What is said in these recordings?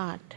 8।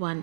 1।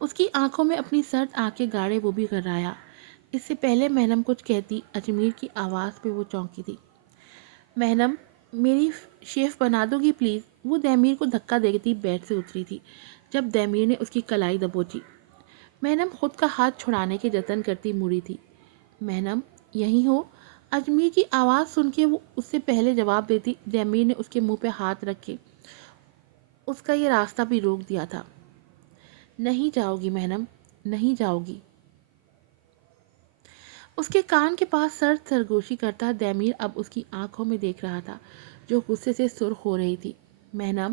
اس کی آنکھوں میں اپنی سرد آنکھیں گاڑے وہ بھی گھرایا۔ اس سے پہلے مہنم کچھ کہتی اجمیر کی آواز پہ وہ چونکی تھی۔ مہنم، میری شیف بنا دو گی پلیز؟ وہ دہمیر کو دھکا دیتی بیڈ سے اتری تھی جب دہمیر نے اس کی کلائی دبوچی۔ مہنم خود کا ہاتھ چھڑانے کے جتن کرتی مڑی تھی۔ مہنم، یہیں ہو؟ اجمیر کی آواز سن کے وہ اس سے پہلے جواب دیتی دہمیر نے اس کے منہ پہ ہاتھ رکھ کے اس کا یہ راستہ بھی روک دیا تھا۔ نہیں جاؤ گی مہنم، نہیں جاؤ گی۔ اس کے کان کے پاس سرگوشی کرتا دہمیر اب اس کی آنکھوں میں دیکھ رہا تھا جو غصے سے سرخ ہو رہی تھی۔ مہنم،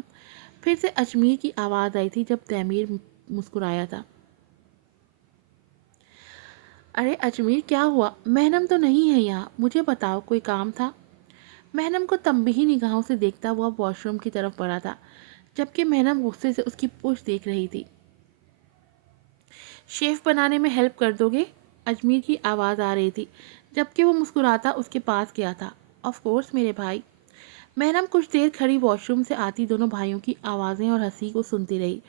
پھر سے اجمیر کی آواز آئی تھی جب دہمیر مسکرایا تھا۔ ارے اجمیر، کیا ہوا؟ مہنم تو نہیں ہے یہاں، مجھے بتاؤ، کوئی کام تھا؟ مہنم کو تنبیہی نگاہوں سے دیکھتا ہوا واش روم کی طرف بڑھا تھا جبکہ مہنم غصے سے اس کی پوچھ دیکھ رہی تھی۔ شیف بنانے میں ہیلپ کر دو گے؟ اجمیر کی آواز آ رہی تھی جبکہ وہ مسکراتا اس کے پاس گیا تھا۔ آف کورس میرے بھائی۔ مہنم کچھ دیر کھڑی واش روم سے آتی دونوں بھائیوں کی آوازیں اور ہنسی کو سنتی رہی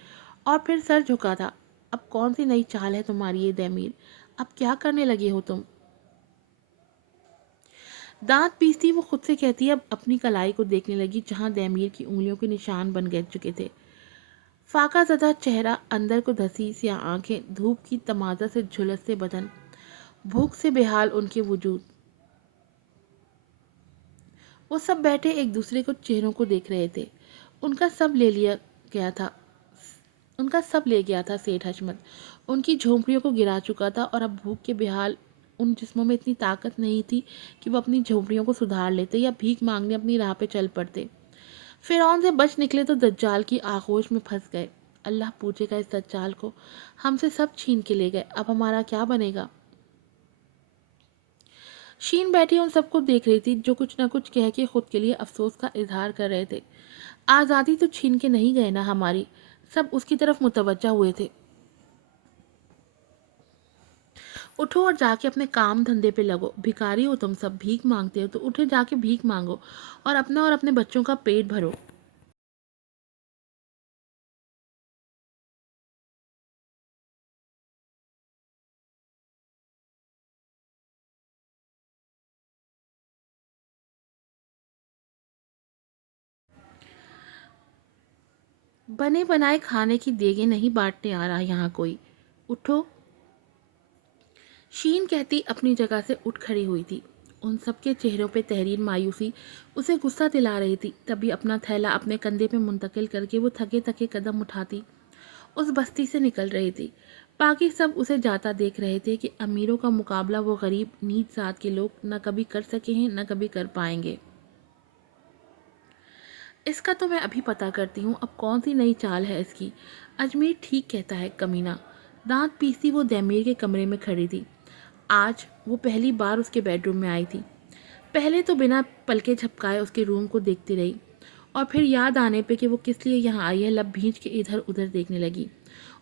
اور پھر سر جھکا تھا۔ اب کون سی نئی چال ہے تمہاری یہ دہمیر؟ اب کیا کرنے لگے ہو تم؟ دانت پیستی وہ خود سے کہتی اب اپنی کلائی کو دیکھنے لگی جہاں دہمیر کی انگلیوں کے نشان بن گئے چکے تھے۔ فاقہ زدہ چہرہ، اندر کو دھسی سیاہ آنکھیں، دھوپ کی تمازہ سے جھلستے بدن، بھوک سے بےحال ان کے وجود۔ وہ سب بیٹھے ایک دوسرے کو چہروں کو دیکھ رہے تھے۔ ان کا سب لے گیا تھا سیٹھ حشمت۔ ان کی جھونپڑیوں کو گرا چکا تھا اور اب بھوک کے بےحال ان جسموں میں اتنی طاقت نہیں تھی کہ وہ اپنی جھونپڑیوں کو سدھار لیتے یا بھیک مانگنے اپنی راہ پہ چل پڑتے۔ فرعون سے بچ نکلے تو دجال کی آغوش میں پھنس گئے۔ اللہ پوچھے گا اس دجال کو، ہم سے سب چھین کے لے گئے، اب ہمارا کیا بنے گا؟ شین بیٹھی ان سب کو دیکھ رہی تھی جو کچھ نہ کچھ کہہ کے خود کے لیے افسوس کا اظہار کر رہے تھے۔ آزادی تو چھین کے نہیں گئے نا ہماری؟ سب اس کی طرف متوجہ ہوئے تھے۔ اٹھو اور جا کے اپنے کام دھندے پہ لگو، بھکاری ہو تم سب، بھیک مانگتے ہو تو اٹھے جا کے بھیک مانگو اور اپنا اور اپنے بچوں کا پیٹ بھرو۔ بنے بنائے کھانے کی دیگیں نہیں بانٹنے آ رہا یہاں کوئی، اٹھو۔ شین کہتی اپنی جگہ سے اٹھ کھڑی ہوئی تھی۔ ان سب کے چہروں پہ تحریر مایوسی اسے غصہ دلا رہی تھی، تبھی اپنا تھیلا اپنے کندھے پہ منتقل کر کے وہ تھکے تھکے قدم اٹھاتی اس بستی سے نکل رہی تھی۔ باقی سب اسے جاتا دیکھ رہے تھے کہ امیروں کا مقابلہ وہ غریب نیچ ذات کے لوگ نہ کبھی کر سکے ہیں نہ کبھی کر پائیں گے۔ اس کا تو میں ابھی پتہ کرتی ہوں اب کون سی نئی چال ہے اس کی۔ اجمیر ٹھیک کہتا ہے کمینہ۔ دانت پیستی وہ دہمیر کے کمرے میں کھڑی تھی۔ آج وہ پہلی بار اس کے بیڈ روم میں آئی تھی۔ پہلے تو بنا پلکے جھپکائے اس کے روم کو دیکھتی رہی اور پھر یاد آنے پہ کہ وہ کس لیے یہاں آئی ہے لب بھینچ کے ادھر ادھر دیکھنے لگی۔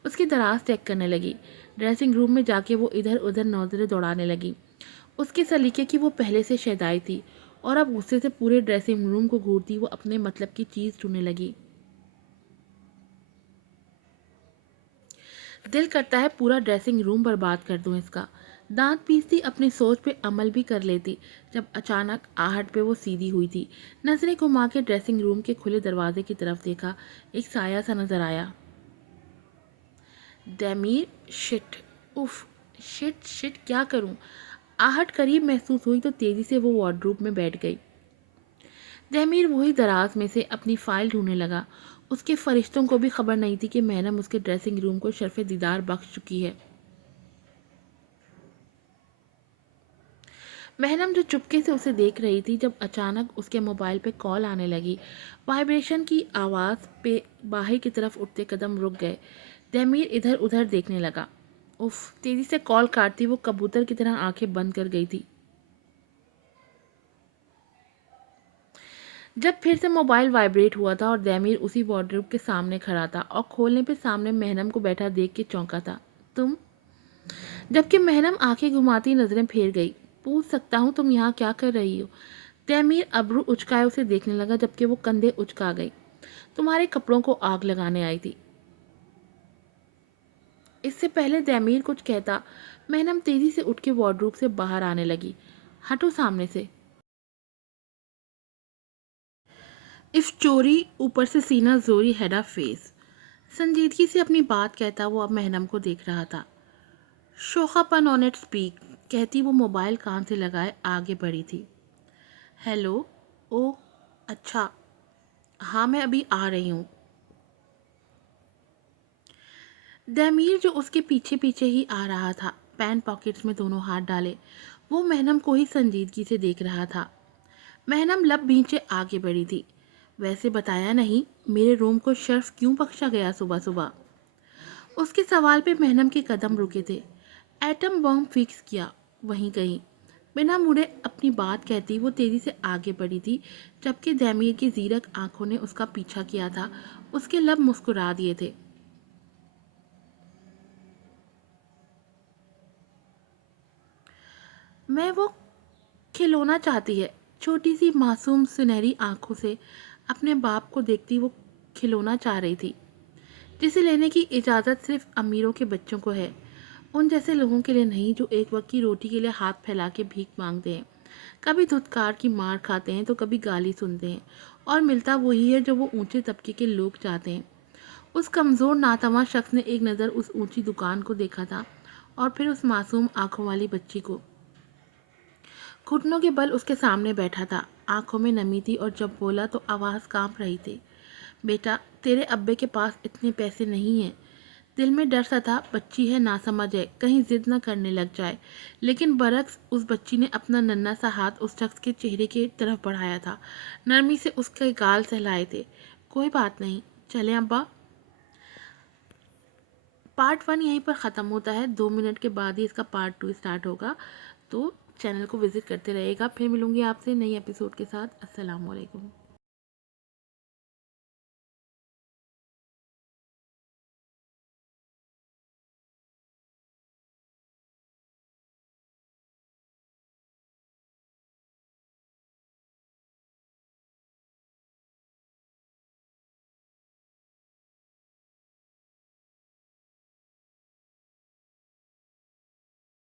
اس کی دراز چیک کرنے لگی۔ ڈریسنگ روم میں جا کے وہ ادھر ادھر نظریں دوڑانے لگی۔ اس کے سلیقے کی وہ پہلے سے شیدائی تھی اور اب غصے سے پورے ڈریسنگ روم کو گھورتی وہ اپنے مطلب کی چیز ڈھونڈنے لگی۔ دل کرتا ہے پورا ڈریسنگ روم برباد کر دوں اس کا۔ دانت پیستی اپنی سوچ پہ عمل بھی کر لیتی جب اچانک آہٹ پہ وہ سیدھی ہوئی تھی۔ نظریں گھما کے ڈریسنگ روم کے کھلے دروازے کی طرف دیکھا، ایک سایہ سا نظر آیا۔ دہمیر، شٹ، اف، شٹ شٹ کیا کروں؟ آہٹ قریب محسوس ہوئی تو تیزی سے وہ وارڈروب میں بیٹھ گئی۔ دہمیر وہی دراز میں سے اپنی فائل ڈھونڈنے لگا۔ اس کے فرشتوں کو بھی خبر نہیں تھی کہ مہنم اس کے ڈریسنگ روم کو شرف دیدار بخش چکی ہے۔ مہنم جو چپکے سے اسے دیکھ رہی تھی جب اچانک اس کے موبائل پہ کال آنے لگی، وائبریشن کی آواز پہ باہر کی طرف اٹھتے قدم رک گئے۔ دہمیر ادھر ادھر دیکھنے لگا۔ اف، تیزی سے کال کاٹتی وہ کبوتر کی طرح آنکھیں بند کر گئی تھی۔ جب پھر سے موبائل وائبریٹ ہوا تھا اور دہمیر اسی وارڈروب کے سامنے کھڑا تھا اور کھولنے پہ سامنے مہنم کو بیٹھا دیکھ کے چونکا تھا۔ تم؟ جبکہ مہنم آنکھیں گھماتی نظریں پھیر گئی۔ پوچھ سکتا ہوں تم یہاں کیا کر رہی ہو؟ دہمیر ابرو اچکائے اسے دیکھنے لگا جبکہ وہ کندھے اچکا گئی۔ تمہارے کپڑوں کو آگ لگانے آئی تھی۔ اس سے پہلے دمیر کچھ کہتا مہنم تیزی سے اٹھ کے وارڈروب سے باہر آنے لگی۔ ہٹو سامنے سے۔ اف چوری اوپر سے سینہ زوری ہیڈا فیس۔ سنجیدگی سے اپنی بات کہتا وہ اب مہنم کو دیکھ رہا تھا۔ شوخا پن آن اٹ سپیک کہتی وہ موبائل کان سے لگائے آگے بڑھی تھی۔ ہیلو، او اچھا، ہاں میں ابھی آ رہی ہوں۔ دمیر جو اس کے پیچھے پیچھے ہی آ رہا تھا، پینٹ پاکٹس میں دونوں ہاتھ ڈالے، وہ مہنم کو ہی سنجیدگی سے دیکھ رہا تھا۔ مہنم لب بھینچے آگے بڑھی تھی۔ ویسے بتایا نہیں میرے روم کو شرف کیوں بخشا گیا صبح صبح؟ اس کے سوال پہ مہنم کے قدم رکے تھے۔ ایٹم بم فکس کیا وہیں کہیں۔ بنا مڑے اپنی بات کہتی وہ تیزی سے آگے بڑھی تھی، جبکہ دمیر کی زیرک آنکھوں نے اس کا پیچھا کیا تھا۔ اس کے لب مسکرا دیے تھے۔ میں وہ کھلونا چاہتی ہے۔ چھوٹی سی معصوم سنہری آنکھوں سے اپنے باپ کو دیکھتی وہ کھلونا چاہ رہی تھی، جسے لینے کی اجازت صرف امیروں کے بچوں کو ہے، ان جیسے لوگوں کے لیے نہیں جو ایک وقت کی روٹی کے لیے ہاتھ پھیلا کے بھیک مانگتے ہیں، کبھی دھتکار کی مار کھاتے ہیں تو کبھی گالی سنتے ہیں، اور ملتا وہی ہے جو وہ اونچے طبقے کے لوگ چاہتے ہیں۔ اس کمزور ناتواں شخص نے ایک نظر اس اونچی دکان کو دیکھا تھا اور پھر اس معصوم آنکھوں والی بچی کو۔ گھٹنوں کے بل اس کے سامنے بیٹھا تھا، آنکھوں میں نمی تھی اور جب بولا تو آواز کانپ رہی تھی۔ بیٹا، تیرے ابے کے پاس اتنے پیسے نہیں ہیں۔ دل میں ڈر سا تھا بچی ہے ناسمجھ ہے کہیں ضد نہ کرنے لگ جائے، لیکن برعکس اس بچی نے اپنا ننھا سا ہاتھ اس شخص کے چہرے کی طرف بڑھایا تھا، نرمی سے اس کے گال سہلائے تھے۔ کوئی بات نہیں، چلیں ابا۔ پارٹ 1 یہیں پر ختم ہوتا ہے، 2 منٹ کے بعد ہی اس کا پارٹ 2 اسٹارٹ ہوگا، تو چینل کو وزٹ کرتے رہے گا۔ پھر ملوں گی آپ سے نئی ایپیسوڈ کے ساتھ۔ السلام علیکم۔